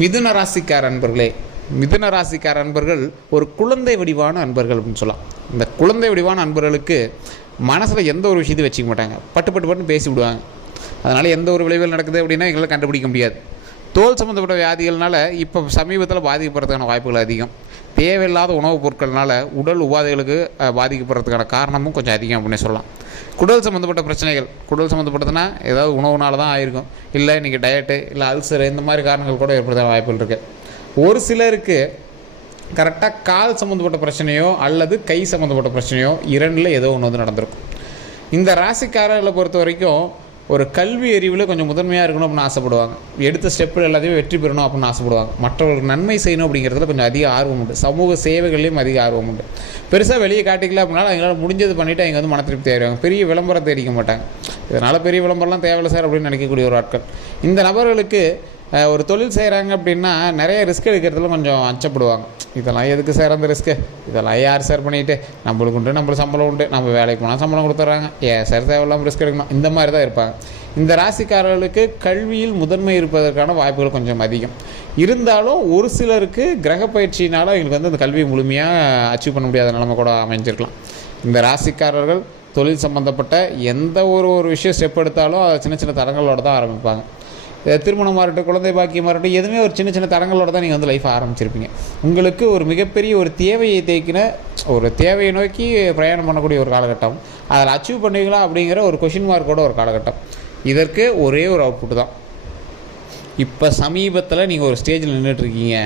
மிதுன ராசிக்கார அன்பர்களே மிதுன ராசிக்கார அன்பர்கள் ஒரு குழந்தை வடிவான அன்பர்கள் அப்படின்னு சொல்லலாம். இந்த குழந்தை வடிவான அன்பர்களுக்கு மனசில் எந்த ஒரு விஷயத்தையும் வச்சுக்க மாட்டாங்க. பட்டு பட்டு பட்டு பேசி விடுவாங்க. அதனால் எந்த ஒரு விளைவுகள் நடக்குது அப்படின்னா எங்களால் கண்டுபிடிக்க முடியாது. தோல் சம்மந்தப்பட்ட வியாதிகள்னால இப்போ சமீபத்தில் பாதிக்கப்படுறதுக்கான வாய்ப்புகள் அதிகம். தேவையில்லாத உணவுப் பொருட்கள்னால் உடல் உபாதைகளுக்கு பாதிக்கப்படுறதுக்கான காரணமும் கொஞ்சம் அதிகம் அப்படின்னு சொல்லலாம். குடல் சம்மந்தப்பட்ட பிரச்சனைகள். குடல் சம்மந்தப்பட்டதுன்னா ஏதாவது உணவுனால தான் ஆயிருக்கும். இல்லை இன்றைக்கி டயட்டு இல்லை அல்சர் இந்த மாதிரி காரணங்கள் கூட ஏற்படுத்த வாய்ப்புகள் இருக்குது ஒரு சிலருக்கு கரெக்டாக கால் சம்மந்தப்பட்ட பிரச்சனையோ அல்லது கை சம்மந்தப்பட்ட பிரச்சனையோ இரண்டில் ஏதோ ஒன்று வந்து நடந்திருக்கும். இந்த ராசிக்காரர்களை பொறுத்த வரைக்கும் ஒரு கல்வி அறிவில் கொஞ்சம் முதன்மையாக இருக்கணும் அப்படின்னு ஆசைப்படுவாங்க. எடுத்த ஸ்டெப்பில் எல்லாத்தையும் வெற்றி பெறணும் அப்படின்னு ஆசைப்படுவாங்க. மற்றவர்களுக்கு நன்மை செய்யணும் அப்படிங்கிறதுல கொஞ்சம் அதிக ஆர்வம் உண்டு. சமூக சேவைகள்லையும் அதிக ஆர்வம் உண்டு. பெருசாக வெளியே காட்டிக்கல அப்படின்னாலும் அவங்களால முடிஞ்சது பண்ணிவிட்டு அவங்க வந்து மன திருப்தி ஆயிடுவாங்க. பெரிய விளம்பரம் தேடிக்க மாட்டாங்க. இதனால் பெரிய விளம்பரம்லாம் தேவையில்லை சார் அப்படின்னு நினைக்கக்கூடிய ஒரு ஆட்கள். இந்த நபர்களுக்கு ஒரு தொழில் செய்கிறாங்க அப்படின்னா நிறைய ரிஸ்க் எடுக்கிறதுல கொஞ்சம் அச்சப்படுவாங்க. இதெல்லாம் எதுக்கு சார் அந்த ரிஸ்க்கு இதெல்லாம் யார் சார் பண்ணிட்டு? நம்மளுக்கு உண்டு நம்மளுக்கு சம்பளம் உண்டு. நம்ம வேலைக்கு போனால் சம்பளம் கொடுத்துட்றாங்க ஏன் சார் தேவையில்லாமல் ரிஸ்க் எடுக்கணும்? இந்த மாதிரி தான் இருப்பாங்க. இந்த ராசிக்காரர்களுக்கு கல்வியில் முதன்மை இருப்பதற்கான வாய்ப்புகள் கொஞ்சம் அதிகம். இருந்தாலும் ஒரு சிலருக்கு கிரக பயிற்சியினால் அவங்களுக்கு வந்து அந்த கல்வியை முழுமையாக அச்சீவ் பண்ண முடியாத நிலைமை கூட அமைஞ்சிருக்கலாம். இந்த ராசிக்காரர்கள் தொழில் சம்மந்தப்பட்ட எந்த ஒரு ஒரு விஷயம் ஸ்டெப் எடுத்தாலும் அதை சின்ன சின்ன தடங்களோட தான் ஆரம்பிப்பாங்க. திருமணமாக இருக்கட்டும் குழந்தை பாக்கியமாக இருக்கட்டும் எதுவுமே ஒரு சின்ன சின்ன தடங்களோட தான் நீங்கள் வந்து லைஃப் ஆரம்பிச்சிருப்பீங்க. உங்களுக்கு ஒரு மிகப்பெரிய ஒரு தேவையை தேக்கின ஒரு தேவையை நோக்கி பிரயாணம் பண்ணக்கூடிய ஒரு காலகட்டம். அதில் அச்சீவ் பண்ணுவீங்களா அப்படிங்கிற ஒரு கொஷின் மார்க்கோட ஒரு காலகட்டம். இதற்கு ஒரே ஒரு அவுட்புட் தான். இப்போ சமீபத்தில் நீங்கள் ஒரு ஸ்டேஜில் நின்றுட்டுருக்கீங்க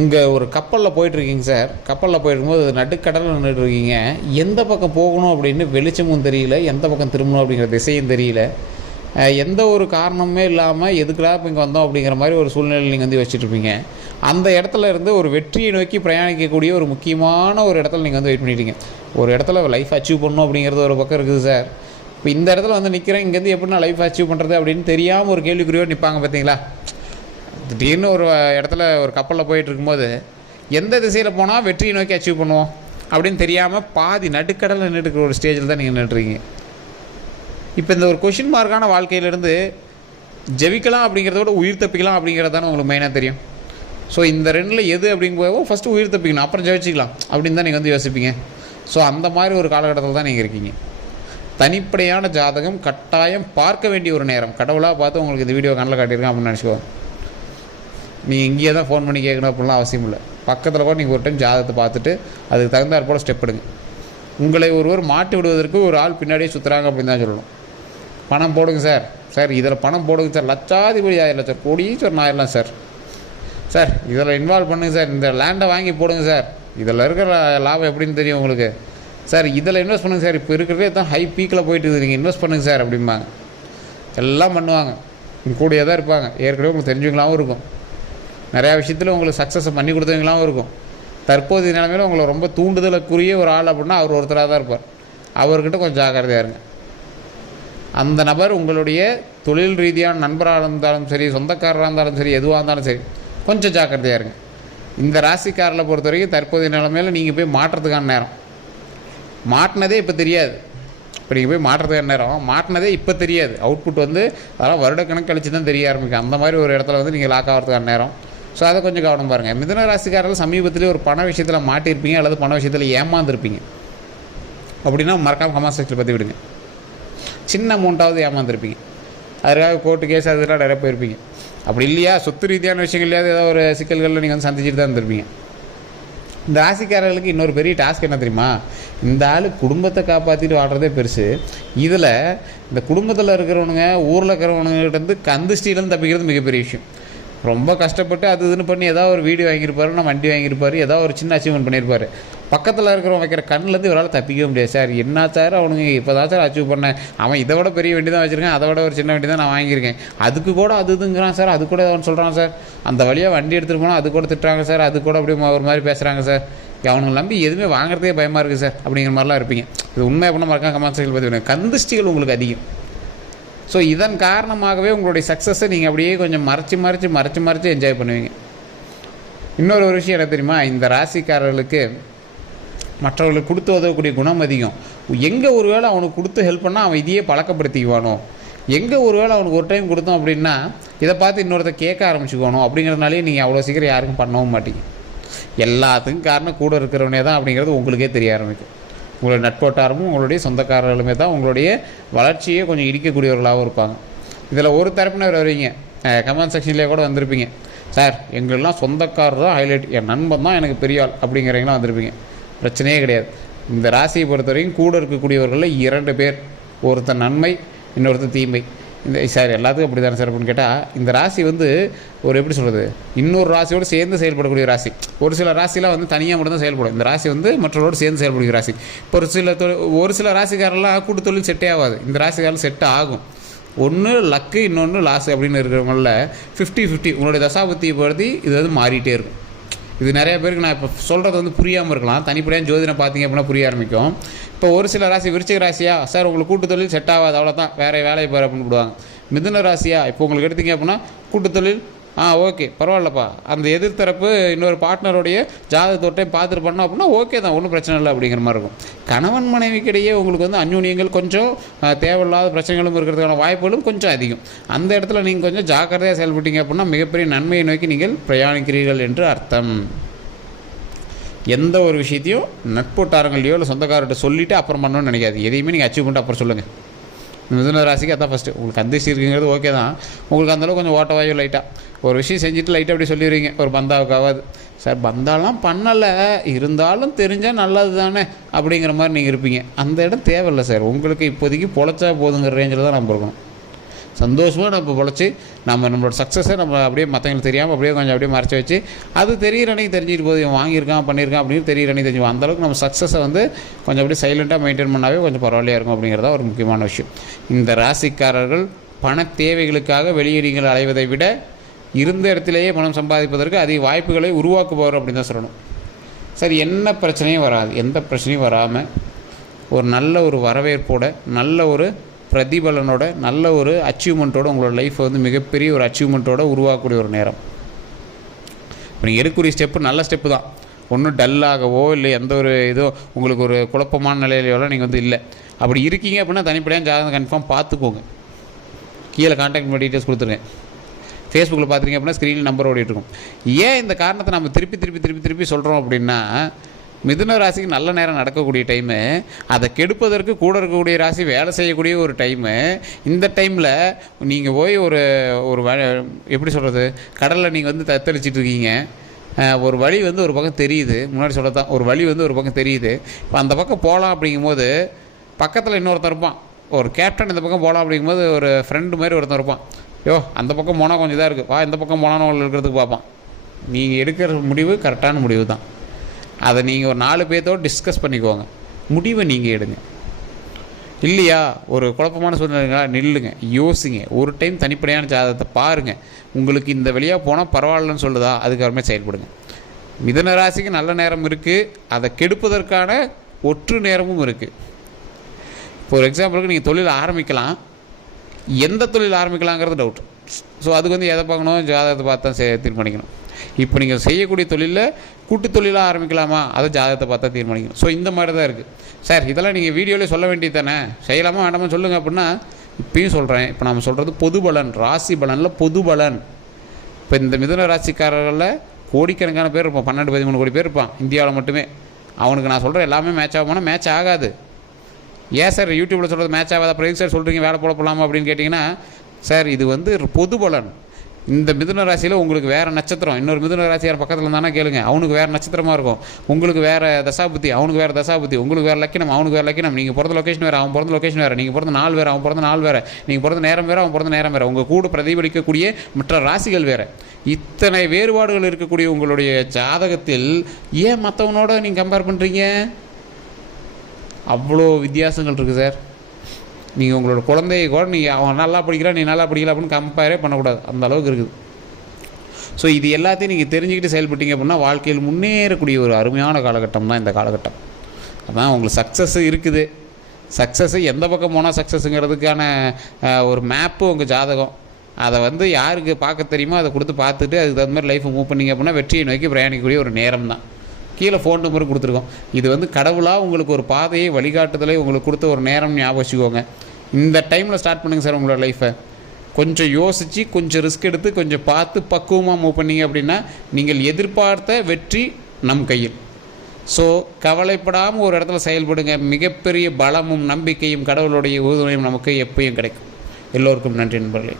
இங்கே ஒரு கப்பலில் போயிட்டுருக்கீங்க சார் கப்பலில் போயிருக்கும்போது நடுக்கடலில் நின்றுட்டுருக்கீங்க எந்த பக்கம் போகணும் அப்படின்னு வெளிச்சமும் தெரியல எந்த பக்கம் திரும்பணும் அப்படிங்கிற திசையும் தெரியல. எந்த ஒரு காரணமுமே இல்லாமல் எதுக்குடா இப்போ இங்கே வந்தோம் அப்படிங்கிற மாதிரி ஒரு சூழ்நிலை நீங்கள் வந்து வச்சுட்ருப்பீங்க அந்த இடத்துல இருந்து ஒரு வெற்றியை நோக்கி பிரயாணிக்கக்கூடிய ஒரு முக்கியமான ஒரு இடத்துல நீங்கள் வந்து வெயிட் பண்ணிட்டீங்க. ஒரு இடத்துல லைஃப் அச்சீவ் பண்ணணும் அப்படிங்கிறது ஒரு பக்கம் இருக்குது சார் இப்போ இந்த இடத்துல வந்து நிற்கிறேன் இங்கேருந்து எப்படி நான் லைஃப் அச்சீவ் பண்ணுறது அப்படின்னு தெரியாமல் ஒரு கேள்விக்குறியோடு நிற்பாங்க பார்த்தீங்களா திடீர்னு ஒரு இடத்துல ஒரு கப்பலில் போயிட்டு இருக்கும்போது எந்த திசையில் போனால் வெற்றியை நோக்கி அச்சீவ் பண்ணுவோம் அப்படின்னு தெரியாமல் பாதி நடுக்கடலில் நின்றுட்டு ஒரு ஸ்டேஜில் தான் நீங்கள் நின்றுருக்கீங்க இப்போ இந்த ஒரு கொஷின் மார்க்கான வாழ்க்கையிலேருந்து ஜெபிக்கலாம் அப்படிங்கிறத விட உயிர் தப்பிக்கலாம் அப்படிங்கிறது தானே உங்களுக்கு மெயினாக தெரியும். ஸோ இந்த ரெண்டில் எது அப்படிங்கும்போது ஃபஸ்ட்டு உயிர் தப்பிக்கணும். அப்புறம் ஜெயிச்சிக்கலாம் அப்படின்னு தான் நீங்கள் வந்து யோசிப்பீங்க. ஸோ அந்த மாதிரி ஒரு காலகட்டத்தில் தான் நீங்கள் இருக்கீங்க. தனிப்படையான ஜாதகம் கட்டாயம் பார்க்க வேண்டிய ஒரு நேரம். கடவுளாக பார்த்து உங்களுக்கு இந்த வீடியோ கண்ணில் காட்டியிருக்கேன் அப்படின்னு நினச்சிக்கோ நீங்கள் இங்கேயே தான் ஃபோன் பண்ணி கேட்கணும் அப்படிலாம் அவசியம் இல்லை. பக்கத்தில் கூட நீங்கள் ஒரு டைம் ஜாதகத்தை பார்த்துட்டு அதுக்கு தகுந்தாற் போல் ஸ்டெப் எடுங்க. உங்களை ஒருவர் மாட்டி விடுவதற்கு ஒரு ஆள் பின்னாடியே சுற்றுறாங்க அப்படின்னு தான் சொல்லணும். பணம் போடுங்க சார். சார் இதில் பணம் போடுங்க சார். லட்சாதிபதி ஆயிடலாம் சார். கோடீஸ்வரன் ஆயிடலாம் சார். சார் இதில் இன்வால்வ் பண்ணுங்க சார். இந்த லேண்டை வாங்கி போடுங்க சார். இதில் இருக்கிற லாபம் எப்படின்னு தெரியும் உங்களுக்கு? சார் இதில் இன்வெஸ்ட் பண்ணுங்க சார். இப்போ இருக்கிறதே தான் ஹை பீக்கில் போயிட்டு இருக்குது. நீங்கள் இன்வெஸ்ட் பண்ணுங்க சார் அப்படிம்பாங்க. எல்லாம் பண்ணுவாங்க. உங்க கூடயே தான் இருப்பாங்க. ஏற்கனவே உங்களுக்கு தெரிஞ்சவங்களாகவும் இருக்கும். நிறையா விஷயத்தில் உங்களுக்கு சக்ஸஸ் பண்ணி கொடுத்தவங்களாகவும் இருக்கும். தற்போதைய நிலைமையில் உங்களை ரொம்ப தூண்டுதலுக்குரிய ஒரு ஆள் அப்படின்னா அவர் ஒருத்தராக தான் இருப்பார். அவர்கிட்ட கொஞ்சம் ஜாக்கிரதையாக இருங்க. அந்த நபர் உங்களுடைய தொழில் ரீதியான நண்பராக இருந்தாலும் சரி சொந்தக்காரராக இருந்தாலும் சரி எதுவாக இருந்தாலும் சரி கொஞ்சம் ஜாக்கிரதையாக இருங்க. இந்த ராசிக்காரரை பொறுத்த வரைக்கும் தற்போதைய நிலைமையில் நீங்கள் போய் மாற்றுறதுக்கான நேரம். மாட்டினதே இப்போ தெரியாது. இப்போ நீங்கள் போய் மாற்றுறதுக்கான நேரம். மாட்டினதே இப்போ தெரியாது. அவுட்புட் வந்து அதெல்லாம் வருடக்கணக்கு கழிச்சு தான் தெரிய ஆரம்பிக்கும். அந்த மாதிரி ஒரு இடத்துல வந்து நீங்கள் லாக் ஆகிறதுக்கான நேரம். ஸோ அதை கொஞ்சம் கவனம் பாருங்கள் மிதன ராசிக்காரர்கள் சமீபத்திலே ஒரு பண விஷயத்தில் மாட்டியிருப்பீங்க அல்லது பண விஷயத்தில் ஏமாந்துருப்பீங்க. அப்படின்னா மறக்காமல் கமெண்ட் செக்ஷனில் பற்றி விடுங்க சின்ன அமௌண்ட்டாவது ஏமாந்துருப்பீங்க. அதுக்காக கோர்ட்டு கேஸ் அதெல்லாம் நிறைய போயிருப்பீங்க. அப்படி இல்லையா? சொத்து ரீதியான விஷயங்கள்லையாவது ஏதோ ஒரு சிக்கல்களில் நீங்கள் வந்து சந்திச்சுட்டு தான் இருந்திருப்பீங்க. இந்த ராசிக்காரர்களுக்கு இன்னொரு பெரிய டாஸ்க் என்ன தெரியுமா? இந்த ஆள் குடும்பத்தை காப்பாற்றிட்டு வாடுறதே பெருசு. இதில் இந்த குடும்பத்தில் இருக்கிறவனுங்க ஊரில் இருக்கிறவனுங்கிட்டேருந்து இருந்து கந்துஷ்டியிலேருந்து தப்பிக்கிறது மிகப்பெரிய விஷயம். ரொம்ப கஷ்டப்பட்டு அது இதுன்னு பண்ணி ஏதாவது ஒரு வீடு வாங்கியிருப்பாரு நான் வண்டி வாங்கியிருப்பாரு ஏதாவது ஒரு சின்ன அச்சீவ்மெண்ட் பண்ணியிருப்பாரு. பக்கத்தில் இருக்கிறவன் வைக்கிற கண்ணிலேருந்து இவரால் தப்பிக்கவே முடியாது. சார் என்ன சார் அவனுங்க? இப்போ தான் சார் அச்சீவ் பண்ணேன். அவன் இதை விட பெரிய வண்டி தான் வச்சுருக்கேன். அதை விட ஒரு சின்ன வண்டி தான் நான் வாங்கியிருக்கேன். அதுக்கு கூட அது இதுங்கிறான் சார். அது கூட அவன் சொல்கிறான் சார். அந்த வழியாக வண்டி எடுத்துகிட்டு போனால் அது கூட திட்டுறாங்க சார். அது கூட அப்படியே ஒரு மாதிரி பேசுகிறாங்க சார். அவனுங்களை நம்பி எதுவுமே வாங்குறதே பயமாக இருக்குது சார். அப்படிங்கிற மாதிரிலாம் இருப்பீங்க. இது உண்மை பண்ண மறக்காம கமெண்ட் செக்ஷன் பற்றி கந்துஷ்டிகள் உங்களுக்கு அதிகம். ஸோ இதன் காரணமாகவே உங்களுடைய சக்ஸஸை நீங்கள் அப்படியே கொஞ்சம் மறைச்சி மறைச்சி மறைச்சி மறைச்சி என்ஜாய் பண்ணுவீங்க. இன்னொரு ஒரு விஷயம் என்ன தெரியுமா? இந்த ராசிக்காரர்களுக்கு மற்றவர்களுக்கு கொடுத்து உதவக்கூடிய குணம் அதிகம். எங்கே ஒரு வேளை அவனுக்கு கொடுத்து ஹெல்ப் பண்ணால் அவன் இதையே பழக்கப்படுத்திக்குவானோ? எங்கே ஒரு வேளை அவனுக்கு ஒரு டைம் கொடுத்தோம் அப்படின்னா இதை பார்த்து இன்னொருத்த கேட்க ஆரம்பிச்சுக்கணும் அப்படிங்கிறதுனாலே நீங்கள் அவ்வளோ சீக்கிரம் யாருக்கும் பண்ணவும் மாட்டீங்க. எல்லாத்துக்கும் காரணம் கூட இருக்கிறவனே தான் அப்படிங்கிறது உங்களுக்கே தெரிய ஆரம்பிக்கும். உங்களுடைய நட்போட்டாரமும் உங்களுடைய சொந்தக்காரர்களுமே தான் உங்களுடைய வளர்ச்சியை கொஞ்சம் இடிக்கக்கூடியவர்களாகவும் இருப்பாங்க. இதில் ஒரு தரப்பினர் வருவீங்க. கமெண்ட் செக்ஷன்லேயே கூட வந்திருப்பீங்க. சார் எங்களெலாம் சொந்தக்காரர் தான் ஹைலைட் என் நண்பன் தான் எனக்கு பெரிய ஆள் அப்படிங்கிறவங்களாம் வந்திருப்பீங்க. பிரச்சனையே கிடையாது. இந்த ராசியை பொறுத்த வரைக்கும் கூட இருக்கக்கூடியவர்களில் இரண்டு பேர் ஒருத்தர் நன்மை இன்னொருத்தர் தீமை. இந்த சார் எல்லாத்துக்கும் அப்படி தானே சார் அப்படின்னு கேட்டால் இந்த ராசி வந்து ஒரு எப்படி சொல்கிறது இன்னொரு ராசியோடு சேர்ந்து செயல்படக்கூடிய ராசி. ஒரு சில ராசிலாம் வந்து தனியாக மட்டும்தான் செயல்படும். இந்த ராசி வந்து மற்றவரோடு சேர்ந்து செயல்படக்கூடிய ராசி. இப்போ ஒரு சில தொழில் ஒரு சில ராசிக்காரெல்லாம் கூட்டு தொழில் செட்டே ஆகாது. இந்த ராசிக்காரில் செட் ஆகும். ஒன்று லக்கு இன்னொன்று லாஸ் அப்படின்னு இருக்கிறவங்கள ஃபிஃப்டி ஃபிஃப்டி உங்களுடைய தசாபத்தியை பொறுத்தி இது வந்து மாறிட்டே இருக்கும். இது நிறைய பேருக்கு நான் இப்போ சொல்கிறது வந்து புரியாமல் இருக்கலாம். தனிப்படையாக ஜோதிடம் பார்த்தீங்க அப்படின்னா புரிய ஆரம்பிக்கும். இப்போ ஒரு சில ராசி விருச்சிக ராசியா சார் உங்களுக்கு கூட்டு தொழில் செட் ஆகாது அவ்வளோதான் வேறு வேலையை பாரு அப்படின்னு விடுவாங்க மிதுன ராசியா இப்போ உங்களுக்கு எடுத்தீங்க அப்படின்னா கூட்டு தொழில் ஆ ஓகே. பரவாயில்லப்பா. அந்த எதிர்த்தரப்பு இன்னொரு பார்ட்னருடைய ஜாதகத்தோட்டை பார்த்துட்டு பண்ணோம் அப்படின்னா ஓகே தான். ஒன்றும் பிரச்சனை இல்லை அப்படிங்கிற மாதிரி இருக்கும். கணவன் மனைவிக்கிடையே உங்களுக்கு வந்து அந்யூன்யங்கள் கொஞ்சம் தேவையில்லாத பிரச்சனைகளும் இருக்கிறதுக்கான வாய்ப்புகளும் கொஞ்சம் அதிகம். அந்த இடத்துல நீங்கள் கொஞ்சம் ஜாக்கிரதையாக செயல்பட்டீங்க அப்படின்னா மிகப்பெரிய நன்மையை நோக்கி நீங்கள் பிரயாணிக்கிறீர்கள் என்று அர்த்தம். எந்த ஒரு விஷயத்தையும் நட்புட்டாரங்களையோ இல்லை சொந்தக்காரர்கிட்ட சொல்லிவிட்டு அப்புறம் பண்ணணும்னு நினைக்காது எதையுமே நீங்கள் அச்சீவ் பண்ணிட்டு அப்புறம் சொல்லுங்கள் மிதுன ராசிக்கு அதான் ஃபஸ்ட்டு உங்களுக்கு அந்தஸ்து இருக்குங்கிறது ஓகே தான். உங்களுக்கு அந்தளவுக்கு கொஞ்சம் ஓட்ட வாயு லைட்டாக ஒரு விஷயம் செஞ்சுட்டு லைட்டாக அப்படி சொல்லிடுவீங்க ஒரு பந்தாவுக்காவது. சார் பந்தாலாம் பண்ணலை. இருந்தாலும் தெரிஞ்சால் நல்லது தானே அப்படிங்கிற மாதிரி நீங்கள் இருப்பீங்க. அந்த இடம் தேவையில்லை சார். உங்களுக்கு இப்போதைக்கு பொழைச்சா போதுங்கிற ரேஞ்சில் தான் நம்ம இருக்கணும். சந்தோஷமாக நம்ம பொழைச்சி நம்ம நம்மளோட சக்ஸஸை நம்ம அப்படியே மற்றவங்களுக்கு தெரியாமல் அப்படியே கொஞ்சம் அப்படியே மறைச்சி வச்சு அது தெரியிற அன்னைக்கு தெரிஞ்சிட்டு போது இவன் வாங்கியிருக்கான் பண்ணியிருக்கான் அப்படின்னு தெரியிற அன்னைக்கு தெரிஞ்சு அந்தளவுக்கு நம்ம சக்ஸஸை வந்து கொஞ்சம் அப்படியே சைலண்ட்டாக மெயின்டைன் பண்ணாவே கொஞ்சம் பரவாயில்லையா இருக்கும் அப்படிங்கிறதா ஒரு முக்கியமான விஷயம். இந்த ராசிக்காரர்கள் பண தேவைகளுக்காக வெளியீடுகள் அலைவதை விட இருந்த இடத்திலேயே பணம் சம்பாதிப்பதற்கு அதிக வாய்ப்புகளை உருவாக்குபவர் அப்படின்னு தான் சொல்லணும். சரி என்ன பிரச்சனையும் வராது. எந்த பிரச்சனையும் வராமல் ஒரு நல்ல ஒரு வரவேற்போட நல்ல ஒரு பிரதிபலனோட நல்ல ஒரு அச்சீவ்மெண்ட்டோட உங்களோட லைஃப்பை வந்து மிகப்பெரிய ஒரு அச்சீவ்மெண்ட்டோட உருவாக்கக்கூடிய ஒரு நேரம். இப்போ நீங்கள் எடுக்கக்கூடிய ஸ்டெப்பு நல்ல ஸ்டெப்பு தான். ஒன்றும் டல்லாகவோ இல்லை எந்த ஒரு இதோ உங்களுக்கு ஒரு குழப்பமான நிலையிலையோலாம் நீங்கள் வந்து இல்லை. அப்படி இருக்கீங்க அப்படின்னா தனிப்படையாக ஜாதகம் கன்ஃபார்ம் பார்த்துக்கோங்க. கீழே கான்டாக்ட் டீட்டெயில்ஸ் கொடுத்துருங்க. ஃபேஸ்புக்கில் பார்த்துருங்க அப்படின்னா ஸ்க்ரீனில் நம்பர் ஓடிட்டு இருக்கும். ஏன் இந்த காரணத்தை நம்ம திருப்பி திருப்பி திருப்பி திருப்பி சொல்கிறோம் அப்படின்னா மிதுன ராசிக்கு நல்ல நேரம் நடக்கக்கூடிய டைமு அதை கெடுப்பதற்கு கூட இருக்கக்கூடிய ராசி வேலை செய்யக்கூடிய ஒரு டைமு இந்த டைமில் நீங்கள் போய் ஒரு ஒரு வ- எப்படி சொல்கிறது கடலில் நீங்கள் வந்து தத்தளிச்சிட்டு இருக்கீங்க. ஒரு வழி வந்து ஒரு பக்கம் தெரியுது. முன்னாடி சொல்லத்தான் ஒரு வழி வந்து ஒரு பக்கம் தெரியுது. இப்போ அந்த பக்கம் போகலாம் அப்படிங்கும்போது பக்கத்தில் இன்னொருத்தன் இருப்பான். ஒரு கேப்டன் இந்த பக்கம் போகலாம் அப்படிங்கும்போது ஒரு ஃப்ரெண்டு மாதிரி ஒருத்தன் இருப்பான். யோ அந்த பக்கம் போனால் கொஞ்சம் இதாக இருக்குது வா இந்த பக்கம் போனாலும் இருக்கிறதுக்கு பார்ப்பான் நீங்கள் எடுக்கிற முடிவு கரெக்டான முடிவு தான். அதை நீங்கள் ஒரு நாலு பேர்த்தோடு டிஸ்கஸ் பண்ணிக்கோங்க. முடிவை நீங்கள் எடுங்க. இல்லையா? ஒரு குழப்பமான சூழ்நிலைங்களா நில்லுங்க. யோசிங்க. ஒரு டைம் தனிப்படையான ஜாதகத்தை பாருங்கள் உங்களுக்கு இந்த வழியாக போனால் பரவாயில்லன்னு சொல்லுதா? அதுக்கப்புறமே செயல்படுங்க. மிதன ராசிக்கு நல்ல நேரம் இருக்குது அதை கெடுப்பதற்கான ஒற்று நேரமும் இருக்குது இப்போ ஒரு எக்ஸாம்பிளுக்கு நீங்கள் தொழில் ஆரம்பிக்கலாம். எந்த தொழில் ஆரம்பிக்கலாங்கிறது டவுட் ஸோ அதுக்கு வந்து எதை பார்க்கணும்? ஜாதகத்தை பார்த்து தான் தீர்மானிக்கணும். இப்போ நீங்கள் செய்யக்கூடிய தொழிலில் கூட்டு தொழிலாக ஆரம்பிக்கலாமா? அதை ஜாதகத்தை பார்த்தா தீர்மானிக்கணும். ஸோ இந்த மாதிரி தான் இருக்குது சார் இதெல்லாம் நீங்கள் வீடியோலேயே சொல்ல வேண்டியது தானே? செய்யலாமா வேண்டாமா சொல்லுங்கள் அப்படின்னா இப்பயும் சொல்கிறேன் இப்போ நம்ம சொல்கிறது பொது பலன் ராசி பலனில் பொது பலன். இப்போ இந்த மிதன ராசிக்காரர்களில் கோடிக்கணக்கான பேர் இருப்பான். பன்னெண்டு பதிமூணு கோடி பேர் இருப்பான். இந்தியாவில் மட்டுமே. அவனுக்கு நான் சொல்கிற எல்லாமே மேட்ச் ஆகுமானா மேட்ச் ஆகாது. ஏன் சார் யூடியூப்பில் சொல்கிறது மேட்ச் ஆகாத? அப்புறம் சார் சொல்கிறீங்க வேலை போட போகலாமா அப்படின்னு கேட்டிங்கன்னா சார் இது வந்து பொது பலன். இந்த மிதுன ராசியில் உங்களுக்கு வேறு நட்சத்திரம். இன்னொரு மிதுன ராசியார் பக்கத்தில் இருந்தானா கேளுங்க. அவனுக்கு வேறு நட்சத்திரமாக இருக்கும். உங்களுக்கு வேறு தசாபுத்தி அவனுக்கு வேறு தசாபுத்தி. உங்களுக்கு வேறு லக்கினம் அவனுக்கு வேறு லக்கினம். நீங்கள் பிறந்த லொக்கேஷன் வேறு அவன் பிறந்த லொக்கேஷன் வேறு. நீங்கள் பிறந்த நாள் வேறு அவன் பிறந்த நாள் வேறு. நீங்கள் பிறந்த நேரம் வேறு அவன் பிறந்த நேரம் வேறு. உங்கள் கூட பிரதிபலிக்கக்கூடிய மற்ற ராசிகள் வேறு. இத்தனை வேறுபாடுகள் இருக்கக்கூடிய உங்களுடைய ஜாதகத்தில் ஏன் மற்றவனோட நீங்கள் கம்பேர் பண்ணுறீங்க அவ்வளோ வித்தியாசங்கள் இருக்குது சார். நீங்கள் உங்களோட குழந்தைய கூட நீங்கள் அவன் நல்லா படிக்கிறான் நீ நல்லா படிக்கல அப்படின்னு கம்பேரே பண்ணக்கூடாது. அந்த அளவுக்கு இருக்குது. ஸோ இது எல்லாத்தையும் நீங்கள் தெரிஞ்சுக்கிட்டு செயல்பட்டீங்க அப்படின்னா வாழ்க்கையில் முன்னேறக்கூடிய ஒரு அருமையான காலகட்டம் தான் இந்த காலகட்டம். அதான் உங்களுக்கு சக்ஸஸ் இருக்குது. சக்ஸஸ்ஸு எந்த பக்கம் போனால் சக்ஸஸுங்கிறதுக்கான ஒரு மேப்பு உங்கள் ஜாதகம். அதை வந்து யாருக்கு பார்க்க தெரியுமோ அதை கொடுத்து பார்த்துட்டு அதுக்கு தகுந்த மாதிரி லைஃப்பை மூவ் பண்ணீங்க அப்படின்னா வெற்றியை நோக்கி பிரயாணிக்கக்கூடிய ஒரு நேரம் தான். கீழே ஃபோன் நம்பர் கொடுத்துருக்கோம். இது வந்து கடவுளாக உங்களுக்கு ஒரு பாதையை வழிகாட்டுதலை உங்களுக்கு கொடுத்த ஒரு நேரம் ஞாபகம் வச்சுக்கோங்க. இந்த டைமில் ஸ்டார்ட் பண்ணுங்கள் சார் உங்களோட லைஃப்பை கொஞ்சம் யோசித்து கொஞ்சம் ரிஸ்க் எடுத்து கொஞ்சம் பார்த்து பக்குவமாக மூவ் பண்ணீங்க அப்படின்னா நீங்கள் எதிர்பார்த்த வெற்றி நம் கையில். ஸோ கவலைப்படாமல் ஒரு இடத்துல செயல்படுங்க. மிகப்பெரிய பலமும் நம்பிக்கையும் கடவுளுடைய உறுதுணையும் நமக்கு எப்பயும் கிடைக்கும். எல்லோருக்கும் நன்றி நண்பர்களே.